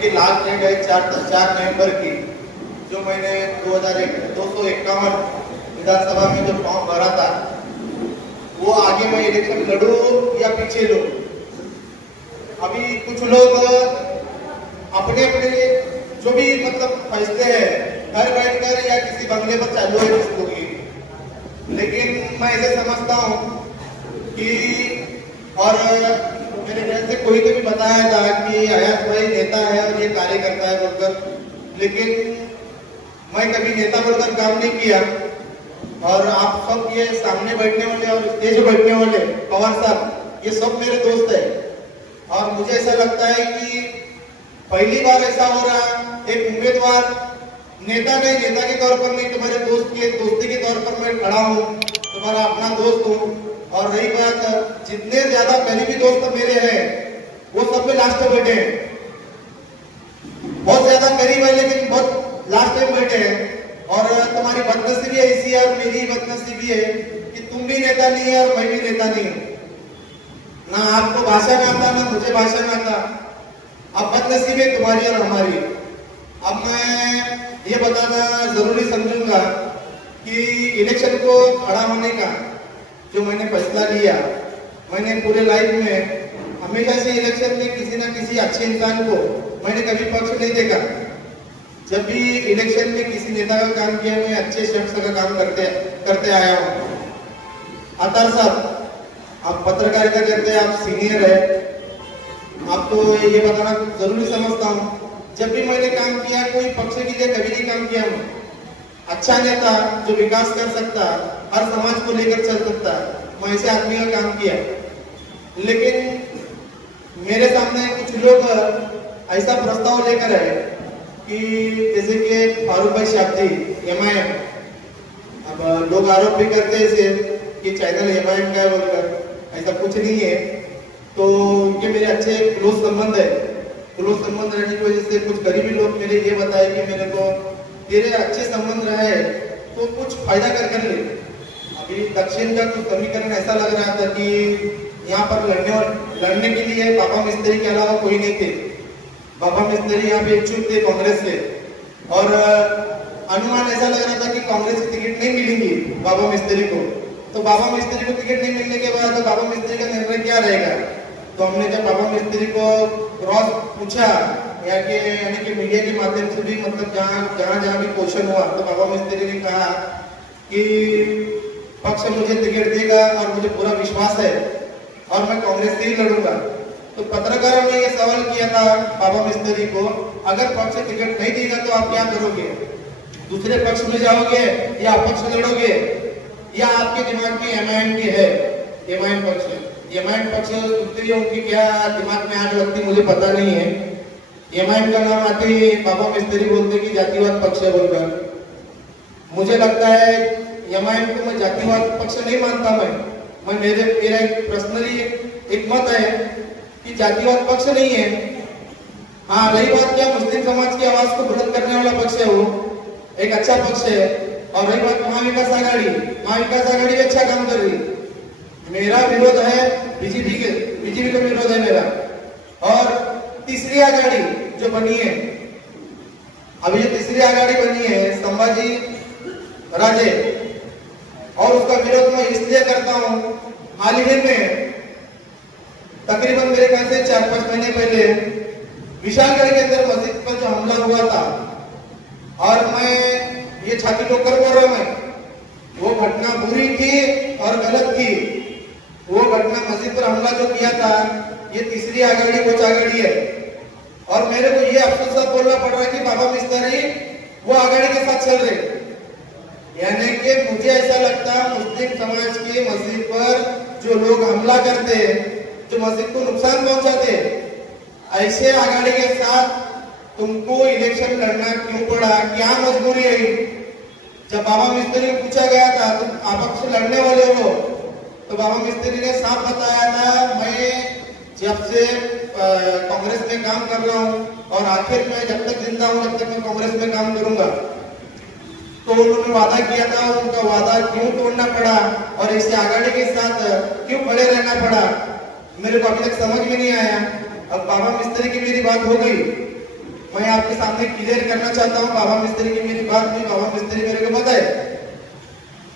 की last date है 4 नवंबर की, जो मैंने 251 विधानसभा में जो फॉर्म भरा था, वो आगे मैं इलेक्शन लड़ू या पीछे लूं। अभी कुछ लोग अपने अपने जो भी मतलब फैसले हैं घर बैठकर या किसी बंगले पर चालू है जिसको की, लेकिन मैं ऐसे समझता हूँ कि, और मेरे ख्याल से कोई तो भी बताया था कि आयात भाई नेता है और ये कार्य करता है बोलकर, लेकिन मैं कभी नेता बोलकर काम नहीं किया। और आप सब ये सामने बैठने वाले और स्टेज पे बैठने वाले पवार साहब, ये सब मेरे दोस्त है। और मुझे ऐसा लगता है कि पहली बार ऐसा हो रहा, एक उम्मीदवार नेता नहीं, नेता के तौर पर नहीं, तुम्हारे दोस्ती के तौर पर मैं खड़ा हूँ, तुम्हारा अपना दोस्त हूँ। और रही बात, जितने ज्यादा करीबी दोस्त मेरे हैं वो सब में लास्ट में बैठे हैं, बहुत ज्यादा करीब है लेकिन बहुत लास्ट में बैठे हैं। और तुम्हारी बदनसीबी ऐसी है और मेरी बदनसीबी है कि तुम भी नेता नहीं है और मैं भी नेता नहीं हूँ, ना आपको भाषा में आता ना मुझे भाषा में आता। अब बदनसीबी है तुम्हारी और हमारी। अब मैं ये बताना जरूरी समझूंगा कि इलेक्शन को खड़ा होने का जो मैंने फैसला लिया, मैंने पूरे लाइफ में हमेशा से इलेक्शन में किसी ना किसी अच्छे इंसान को मैंने कभी पक्ष नहीं देखा। जब भी इलेक्शन में किसी नेता का काम किया, मैं अच्छे शख्स का काम करते आया हूँ। अतार साहब, आप पत्रकारिता करते हैं, आप सीनियर है, आपको ये बताना जरूरी समझता हूँ, जब भी मैंने काम किया कोई पक्ष के लिए कभी नहीं काम किया। मैं अच्छा नेता जो विकास कर सकता, हर समाज को लेकर चल सकता, मैं ऐसे आदमी का काम किया। लेकिन मेरे सामने कुछ लोग ऐसा प्रस्ताव लेकर आए कि जैसे कि फारूक भाई शाब्दी MIM, अब लोग आरोप भी करते हैं इसे कि चैनल MIM का है बोलकर, ऐसा कुछ नहीं है। तो ये मेरे अच्छे क्लोज संबंध है, क्लोज संबंध रहने की वजह से कुछ गरीबी लोग मेरे ये बताए कि मेरे को तेरे अच्छे संबंध रहे तो कुछ फायदा कर ले। अभी दक्षिण का कुछ समीकरण ऐसा लग रहा था कि यहाँ पर लड़ने के लिए बाबा मिस्त्री के अलावा कोई नहीं थे। बाबा मिस्त्री यहाँ पे इच्छुक थे कांग्रेस से, और अनुमान ऐसा लग रहा था कि कांग्रेस की टिकट नहीं मिलेंगी बाबा मिस्त्री को। तो बाबा मिस्त्री को टिकट नहीं मिलने के बाद तो बाबा मिस्त्री का निर्णय क्या रहेगा। तो हमने जब बाबा मिस्त्री को क्रॉस पूछा यानी कि मीडिया के माध्यम से भी, मतलब जहाँ भी क्वेश्चन हुआ, तो बाबा मिस्त्री ने कहा कि पक्ष मुझे टिकट देगा और मुझे पूरा विश्वास है और मैं कांग्रेस से ही लड़ूंगा। तो पत्रकारों ने यह सवाल किया था बाबा मिस्त्री को, अगर पक्ष टिकट नहीं देगा तो आप क्या करोगे, दूसरे पक्ष में जाओगे या अपक्ष लड़ोगे, या आपके दिमाग में MIM की है MIM पक्ष दूसरी उनकी क्या दिमाग में आज लगती मुझे पता नहीं है। MIM का नाम आते ही बाबा मिस्त्री बोलते कि जातिवाद पक्ष है बोलकर। मुझे लगता है MIM को मैं जातिवाद पक्ष नहीं मानता। मैं मेरा पर्सनली एक मत है कि जातिवाद पक्ष नहीं है। हाँ, रही बात क्या मुस्लिम समाज की आवाज को बुलंद करने वाला पक्ष है, वो एक अच्छा पक्ष है। और रही बात महाविकास आघाड़ी भी अच्छा काम कर रही। मेरा विरोध है बीजेपी का विरोध है मेरा। और तीसरी आघाड़ी जो बनी है, अभी जो तीसरी आघाड़ी बनी है संभाजी राजे, और उसका विरोध मैं इसलिए करता हूँ, हाल ही में तकरीबन मेरे ख्याल से 4-5 महीने पहले विशालगढ़ के अंदर मस्जिद पर जो हमला हुआ था, और मैं ये छाती ठोकर बोल रहा हूं, मैं वो घटना बुरी थी और गलत थी। वो घटना मस्जिद पर हमला जो किया था, ये तीसरी आघाड़ी कोच आघाड़ी है। और मेरे को ये अफसोस बोलना पड़ रहा है कि बाबा मिस्त्री वो आघाड़ी के साथ चल रहे। यानी कि मुझे ऐसा लगता है मुस्लिम समाज की मस्जिद पर जो लोग हमला करते, जो मस्जिद को नुकसान पहुंचाते, ऐसे आघाड़ी के साथ तुमको इलेक्शन लड़ना क्यों पड़ा, क्या मजबूरी है। जब बाबा मिस्त्री को पूछा गया था तुम अपक्ष लड़ने वाले हो, तो बाबा मिस्त्री ने साफ बताया था मैं जब से कांग्रेस में काम कर रहा हूं और आखिर में जब तक जिंदा हूं तब तक मैं कांग्रेस में काम करूंगा। तो उन्होंने वादा किया था, उनका वादा क्यों तोड़ना पड़ा और इस आघाड़ी के साथ क्यों खड़े रहना पड़ा, मेरे को अभी तक समझ में नहीं आया। अब बाबा मिस्त्री की मेरी बात हो गई, मैं आपके सामने क्लियर करना चाहता हूँ। बाबा मिस्त्री की मेरी बात नहीं, बाबा मिस्त्री मेरे को पता है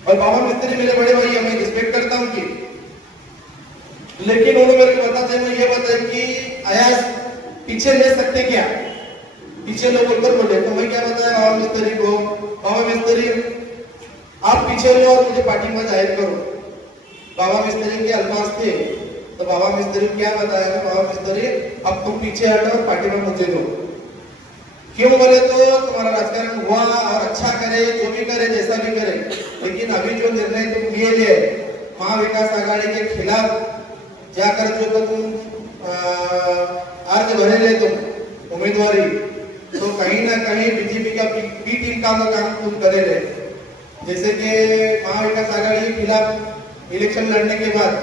और बाबा मिस्त्री मेरे बड़े भाई है, मैं रिस्पेक्ट करता हूँ उनकी। लेकिन उन्होंने मेरे को बताते हैं, ये बताया कि अयाज पीछे ले सकते क्या, पीछे लोग बोलकर बोले। तो मैं क्या बताया बाबा मिस्त्री को, बाबा मिस्त्री आप पीछे लो और मुझे पार्टी में जाहिर करो। बाबा मिस्त्री के अल्फाज थे। तो बाबा मिस्त्री क्या बताया, बाबा मिस्त्री अब तुम पीछे हटो और पार्टी में मुझे दो। क्यों बोले तो तुम्हारा राजकारण हुआ और अच्छा करे, जो भी करे, जैसा भी करे, लेकिन अभी जो निर्णय तुम लिए महाविकास आघाड़ी के खिलाफ जाकर जो तो तुम अर्ज भरे ले तुम उम्मीदवारी, तो कहीं ना कहीं बीजेपी का बी टीम का काम तुम करे ले। जैसे कि महाविकास आघाड़ी के खिलाफ इलेक्शन लड़ने के बाद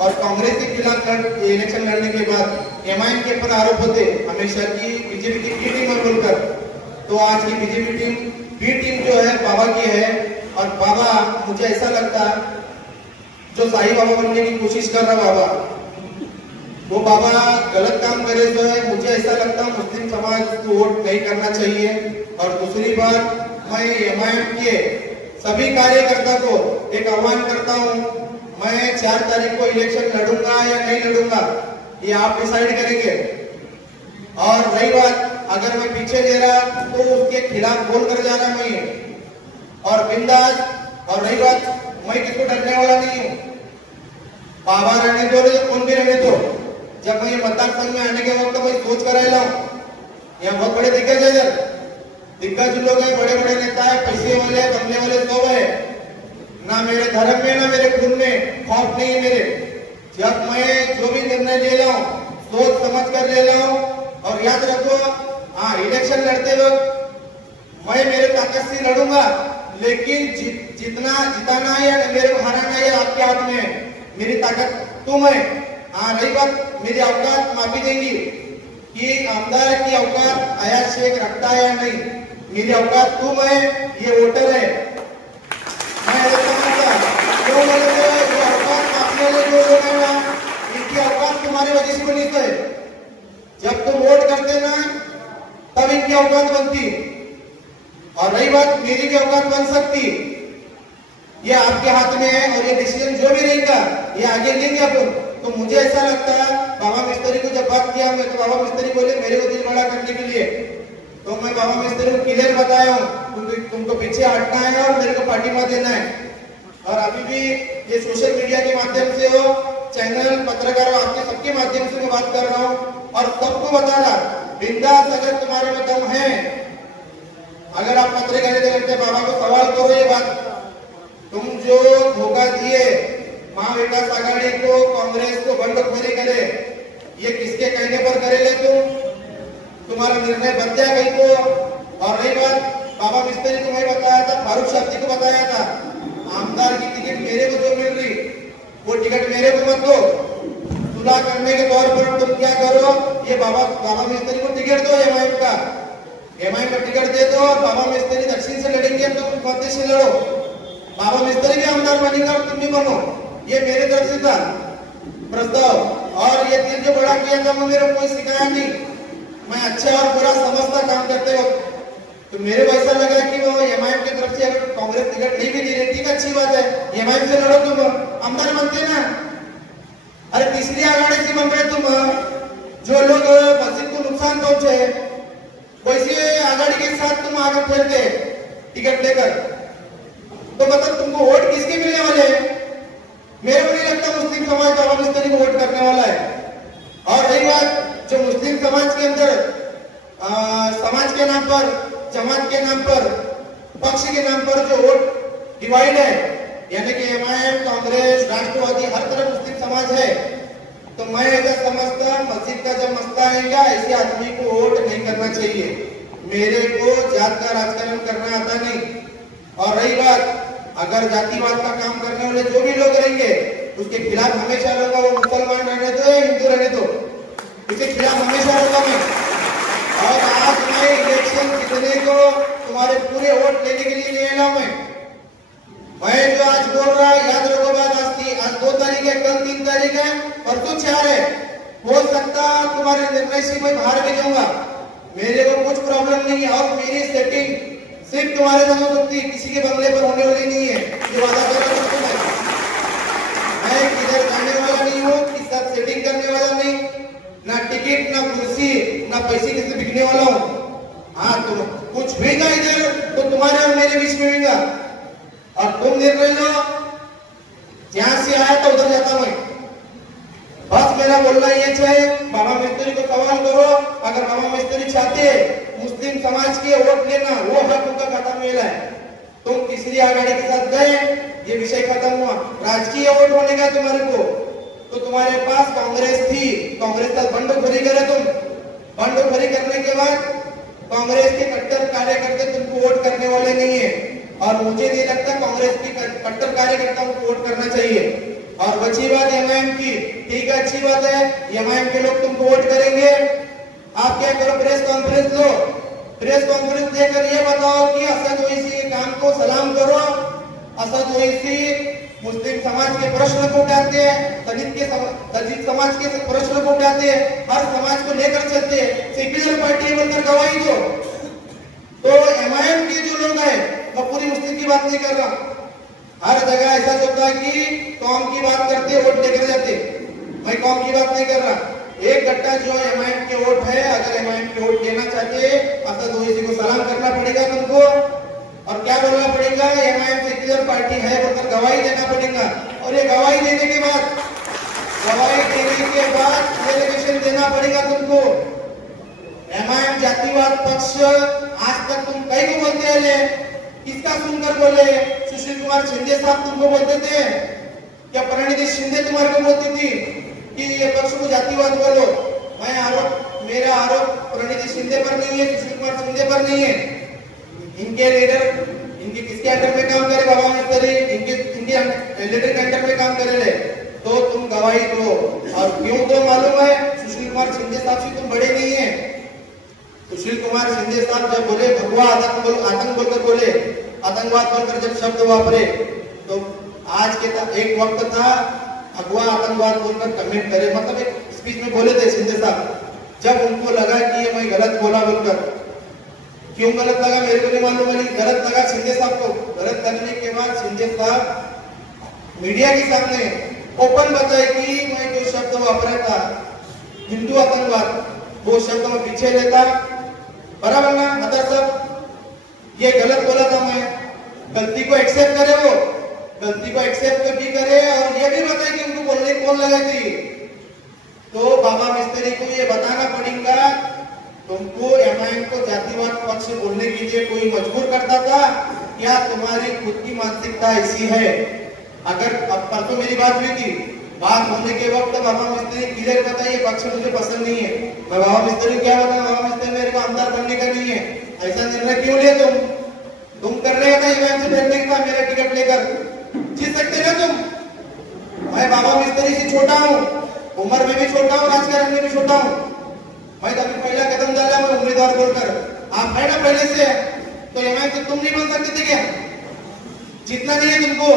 और कांग्रेस के खिलाफ इलेक्शन लड़ने के बाद एमआईएम के ऊपर आरोप होते हमेशा की बीजेपी की बी टीम में बोलकर, तो आज की बीजेपी टीम बी टीम जो है बाबा की है। और बाबा मुझे ऐसा लगता जो साईं बाबा बनने की कोशिश कर रहा बाबा, वो बाबा गलत काम करे जो है, मुझे ऐसा लगता मुस्लिम समाज को वोट नहीं करना चाहिए। और दूसरी बात, मैं एमआईएम के सभी कार्यकर्ता को एक आह्वान करता हूँ, मैं 4 तारीख को इलेक्शन लड़ूंगा या नहीं लड़ूंगा ये आप डिसाइड करेंगे। और रही बात अगर मैं पीछे ले रहा तो उसके खिलाफ बोल कर जा रहा मैं और बिंदास। और रही बात, मैं किसको डरने वाला नहीं हूँ, बाबा रहने दो या कौन भी रहने दो। जब मैं ये मतदार संघ में आने के वक्त मैं सोच कर आया हूँ, यहाँ बहुत बड़े दिग्गज है, दिग्गज लोग हैं, बड़े बड़े नेता है, पैसे वाले बंगले वाले सब है, ना मेरे धर्म में ना मेरे खून में खौफ नहीं है मेरे। जब मैं जो भी निर्णय ले रहा हूँ सोच समझ कर ले रहा हूँ। और याद रखो, हाँ इलेक्शन लड़ते वक्त मैं मेरे ताकत से लड़ूंगा, लेकिन जितना जिताना है या मेरे को हराना है आपके हाथ में है, मेरी ताकत तुम है। हाँ रही बात मेरी औकात माफी देंगी कि आमदार की औकात अयाज शेख रखता है या नहीं, मेरी औकात तुम है, ये वोटर है। मैं जो औकात मापने वाले जो लोग हैं ना, इनकी औकात तुम्हारी वजह से बनी है। जब तुम वोट करते ना तब इनकी औकात बनती। और रही बात, मेरी भी औकात बन सकती, ये आपके हाथ में है। और ये डिसीजन जो भी रहेगा ये आगे लेंगे अपन। तो मुझे ऐसा लगता है बाबा मिस्त्री को जब बात किया मैं, तो बाबा मिस्त्री बोले मेरे को दिल बड़ा करने के लिए, तो मैं बाबा मिस्त्री को क्लियर बताया हूँ तुमको पीछे हटना है और मेरे को पार्टी में देना है। और अभी भी ये सोशल मीडिया के माध्यम से हो, चैनल पत्रकारों आपके सबके माध्यम से मैं बात कर रहा हूँ और सबको बता रहा, बिंदास अगर तुम्हारे में दम है, अगर आप पत्रकारिता करते बाबा को सवाल करो ये बात, तुम जो धोखा दिए महाविकास आघाड़ी को, कांग्रेस को बंडखोरी करे, ये किसके कहने पर करेले तुम्हारा निर्णय बन जाए कहीं को। और रही बात, बाबा मिस्त्री को मैं बताया था, फारूक शाब्दी को बताया था, आमदार की टिकट मेरे को जो मिल रही वो टिकट मेरे को मत दो, सुलह करने के तौर पर तुम क्या करो, ये बाबा मिस्त्री को टिकट दो, एमआईएम का टिकट दे दो। बाबा मिस्त्री दक्षिण से लड़ेंगे तो तुम मध्य से लड़ो, बाबा मिस्त्री भी आमदार बनेगा और तुम भी बनो। ये मेरे तरफ से था प्रस्ताव। और ये दिल जो बड़ा किया था वो मेरे को कोई सिखाया नहीं, मैं अच्छा और बुरा समझता काम करते वक्त। तो मेरे को ऐसा लगा कि वो एमआईएम की तरफ से अगर कांग्रेस टिकट नहीं भी दे रही, ठीक अच्छी बात है, एमआईएम से लड़ो, तुम आमदार बनते ना। अरे तीसरी आघाड़ी से बन रहे तुम, जो लोग मस्जिद को नुकसान पहुंचे वैसे आघाड़ी के साथ तुम आगे फैलते टिकट लेकर, तो मतलब तुमको वोट किसके मिलने वाले हैं? मेरे को नहीं लगता मुस्लिम समाज बाबा मिस्त्री को वोट करने वाला है। और रही बात, जो मुस्लिम समाज के अंदर समाज के नाम पर, जमात के नाम पर, पक्ष के नाम पर जो वोट डिवाइड है, यानी कि एमआईएम, कांग्रेस, राष्ट्रवादी, हर तरफ मुस्लिम समाज है, तो मैं ऐसा समझता मस्जिद का जब मसला आएगा ऐसे आदमी को वोट नहीं करना चाहिए। मेरे को जात का राजकारण करना आता नहीं। और रही बात, अगर जातिवाद का काम करने वाले जो भी लोग रहेंगे उसके खिलाफ हमेशा रहूंगा, वो मुसलमान रहने दो या हिंदू रहने दो, उसके खिलाफ हमेशा रहूंगा मैं। और आज मैं इलेक्शन जीतने को तुम्हारे पूरे वोट लेने के लिए ले आया मैं जो आज बोल रहा है, याद रखो बात, आज 2 तारीख है, कल 3 तारीख है और तू 4 है। हो सकता तुम्हारे निर्णय से मैं बाहर भी जाऊंगा, मेरे को कुछ प्रॉब्लम नहीं है और मेरी सेटिंग सिर्फ तुम्हारे साथ हो सकती है, किसी के बंगले पर होने वाली नहीं है। ये वादा कर रहा हूं मैं किधर जाने वाला नहीं हूँ, किसी साथ सेटिंग करने वाला नहीं, ना टिकट ना कुर्सी ना पैसे किसी बिकने वाला हूँ। हाँ तुम कुछ होगा इधर तो तुम्हारे और मेरे बीच में होगा, और तुम निर्णय लो, जहां से आया था उधर जाता मैं। बस मेरा बोलना ये है, बाबा मिस्त्री को सवाल करो, अगर बाबा मिस्त्री चाहते मुस्लिम समाज के वोट लेना, वो हक उनका खत्म हुआ है। तुम तीसरी आघाड़ी के साथ गए, ये विषय खत्म हुआ। राजकीय वोट होने का तुम्हारे को, तो तुम्हारे पास कांग्रेस थी, कांग्रेस का बंडखोरी करे तुम, बंडखोरी करने के बाद कांग्रेस के कट्टर कार्यकर्ता तुमको वोट करने वाले नहीं है, और मुझे नहीं लगता कांग्रेस की कट्टर कार्यकर्ताओं को वोट करना चाहिए। और बची बात एमआईएम की, ठीक है अच्छी बात है, एमआईएम के लोग तुमको वोट करेंगे। आप क्या करो, प्रेस कॉन्फ्रेंस लो, प्रेस कॉन्फ्रेंस देकर ये बताओ कि असद ओवैसी के काम को सलाम करो, असद ओवैसी मुस्लिम समाज के प्रश्न को उठाते हैं, दलित समाज के प्रश्न को उठाते हैं, हर समाज को लेकर चलते हैं, सेक्युलर पार्टी बनकर गवाही दो। तो एमआईएम के जो लोग हैं, मैं पूरी मुस्लिम की बात नहीं कर रहा, हर जगह ऐसा होता है कि कौम की बात करते वोट लेकर जाते, मैं कौम की बात नहीं कर रहा। एक गट्टा जो एमआईएम के वोट है, अगर एमआईएम के वोट लेना चाहते असद ओवैसी को सलाम करना पड़ेगा तुमको, और क्या बोलना पड़ेगा, एमआईएम सेक्युलर पार्टी है बोलकर गवाही देना पड़ेगा। और ये गवाही देने के बाद डेलीगेशन देना पड़ेगा तुमको। एमआईएम जातिवाद पक्ष आज तक तुम कई को बोलते हैं, किसका सुनकर बोले, सुशील कुमार शिंदे साहब तुमको बोलते थे, क्या परिणीति शिंदे तुम्हारे को बोलती थी कि ये पक्ष को जातिवाद बोलो। मेरा आरोप परिणीति शिंदे पर नहीं है, सुशील कुमार शिंदे पर नहीं है, इनके लीडर, इनके किसके अंडर में काम करे, बाबा मिस्त्री, इनके लीडर के अंडर में काम करे। तो तुम गवाही दो, और क्यों दो मालूम है, सुशील कुमार शिंदे साहब से तुम बड़े नहीं है। सुशील कुमार शिंदे साहब जब बोले भगवा आतंक बोलकर बोले, आतंकवाद बोलकर जब शब्द वापरे, तो आज के एक वक्त था भगवा आतंकवाद बोलकर कमेंट करे, मतलब एक स्पीच में बोले थे शिंदे साहब। जब उनको लगा कि ये मैं गलत बोला बोलकर, क्यों गलत लगा मेरे को नहीं मालूम, गलत लगा शिंदे साहब को। गलत लगने के बाद शिंदे साहब मीडिया के सामने ओपन बताए कि मैं जो शब्द वापरा था हिंदू आतंकवाद, वो शब्द मैं पीछे लेता, बराबर ना अदर सब, ये गलत बोला था मैं, गलती को एक्सेप्ट करे, वो गलती को एक्सेप्ट भी करे, और ये भी बताए कि उनको बोलने कौन लगाई थी। तो बाबा मिस्त्री को ये बताना पड़ेगा, तुमको एमआईएम को जातिवाद पक्ष बोलने के लिए कोई मजबूर करता था क्या? तुम्हारी खुद की मानसिकता ऐसी है। अगर अब परसों मेरी बात हुई थी, बात होने के वक्त बाबा मिस्त्री क्लियर बताइए पक्ष मुझे पसंद नहीं है, मैं बाबा मिस्त्री क्या बताऊं, बाबा मिस्त्री मेरे को अंदर बनने का नहीं है, ऐसा निर्णय क्यों लिया तुम कर रहे थे एमआईएम से बैठने का, मेरा टिकट लेकर जीत सकते ना तुम। मैं बाबा मिस्त्री से छोटा हूँ, उम्र में भी छोटा हूँ, राजकारण में भी छोटा हूँ, मैं तभी पहला कदम डाला मैं उम्मीदवार बोलकर, आप है ना पहले से, तो एमआईएम से तुम नहीं बन सकते थे क्या? जीतना नहीं है तुमको,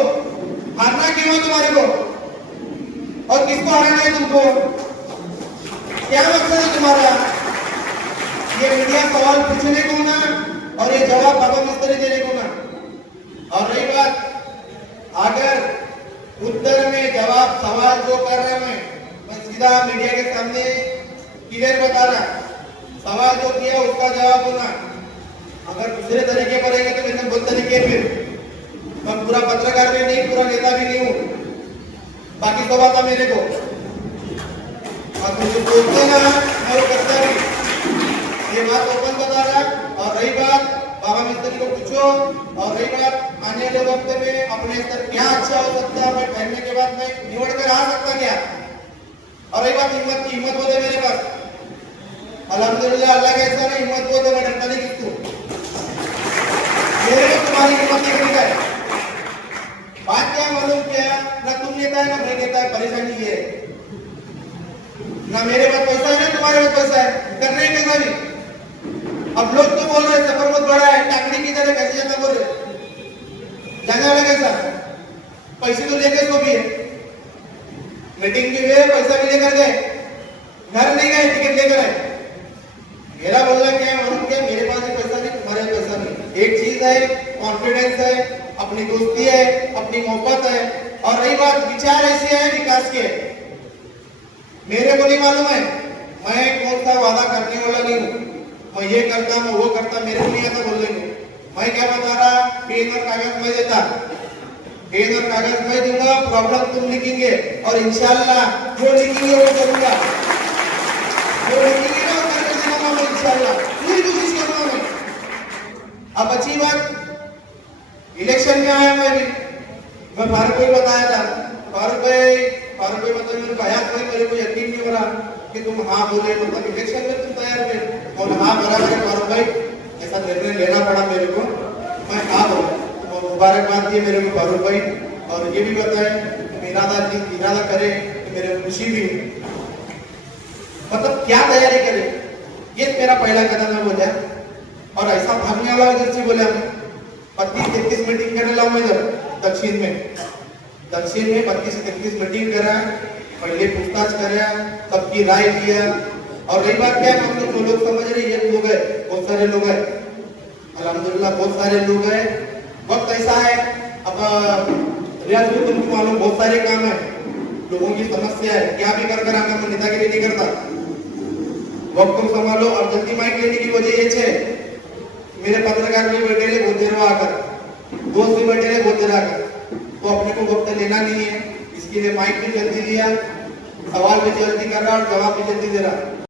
हारना क्यों है तुम्हारे को, और किसको हराना है तुमको, क्या मकसद है तुम्हारा? ये मीडिया सवाल पूछने को ना, और ये जवाब बाबा मिस्त्री देने को ना। और रही बात, अगर उत्तर में जवाब सवाल जो कर रहे हैं, मैं सीधा मीडिया के सामने क्लियर बता रहा, सवाल जो किया उसका जवाब होना। अगर दूसरे तरीके पर रहेगा तो मैंने बोलते नहीं, फिर मैं पूरा पत्रकार भी नहीं, पूरा नेता भी नहीं हूँ, बाकी सब आता मेरे को, और मुझे बोलते ना मैं वो करता भी, ये बात ओपन बता रहा। और रही बात बाबा मिस्त्री को पूछो, और रही बात आने वाले वक्त में अपने स्तर क्या अच्छा हो सकता है, मैं ठहरने के बाद मैं निवड़ कर आ सकता क्या, और रही बात हिम्मत की, हिम्मत होते मेरे पास, अल्हम्दुलिल्लाह अल्लाह का ऐसा नहीं, हिम्मत होते, मैं डरता नहीं किसको, मेरे को तुम्हारी हिम्मत नहीं करनी है। बात क्या मालूम क्या, ना तुम नेता है ना मैं नेता है, परेशानी ये है, ना मेरे पास पैसा है ना तुम्हारे पास पैसा है, करना ही कैसा भी। अब लोग तो बोल रहे सफर बहुत बड़ा है, टाकड़ी की तरह कैसे जाता बोल रहे, जाने वाला कैसा, पैसे तो लेके सो भी है, मीटिंग भी हुए, पैसा भी लेकर गए, घर नहीं गए, टिकट लेकर आए, मेरा बोलना क्या है वरुण क्या मेरे पास भी पैसा नहीं तुम्हारे पास पैसा नहीं, एक चीज है कॉन्फिडेंस है, अपनी दोस्ती है, अपनी मोहब्बत है। और रही बात विचार ऐसे है विकास के, मेरे को नहीं मालूम है मैं कौन सा वादा करने वाला नहीं हूँ, मैं ये करता मैं वो करता, मेरे को नहीं आता बोलने को। मैं क्या बता रहा, पेन और कागज मैं देता, पेन और कागज मैं दूंगा, प्रॉब्लम तुम लिखेंगे और इंशाल्लाह जो लिखेंगे वो करूंगा, जो लिखेंगे ना वो करके दिखाऊंगा मैं इंशाल्लाह, पूरी कोशिश करूंगा मैं। अब अच्छी बात इलेक्शन में आया मैं फारूक भाई बताया था, फारूक भाई मतलब मेरे को हयात भाई मेरे को यकीन नहीं हो रहा कि तुम हाँ बोले, मतलब इलेक्शन में तुम तैयार थे और हाँ बराबर है फारूक भाई, ऐसा निर्णय लेना पड़ा मेरे को, मैं हाँ बोला तो मुबारकबाद दिए मेरे को फारूक भाई। और ये भी बताए इरादा करे तो मेरे को खुशी भी, मतलब क्या तैयारी करे, ये मेरा पहला कदम है बोला। और ऐसा भागने वाला इधर से बोला 32-33 मीटिंग करने लाऊं मैं इधर दक्षिण में 32-33 मीटिंग करा, पहले पूछताछ करा, सबकी राय लिया। और रही बात क्या है, हम लोग जो लोग समझ रहे ये लोग है, बहुत सारे लोग है अल्हम्दुलिल्लाह, बहुत सारे लोग है। वक्त ऐसा है अब रियाज में तुमको मालूम बहुत सारे काम है, लोगों की समस्या है, क्या भी कर कर आना, मैं नेतागिरी नहीं करता, वक्त तुम संभालो। और जल्दी माइक लेने की वजह ये है, मेरे पत्रकार भी बैठे रहे बहुत देर आकर, दोस्त भी बैठे रहे बहुत देर आकर, तो अपने को वक्त लेना नहीं है, इसके लिए माइक भी जल्दी लिया, सवाल भी जल्दी कर रहा और जवाब भी जल्दी दे रहा।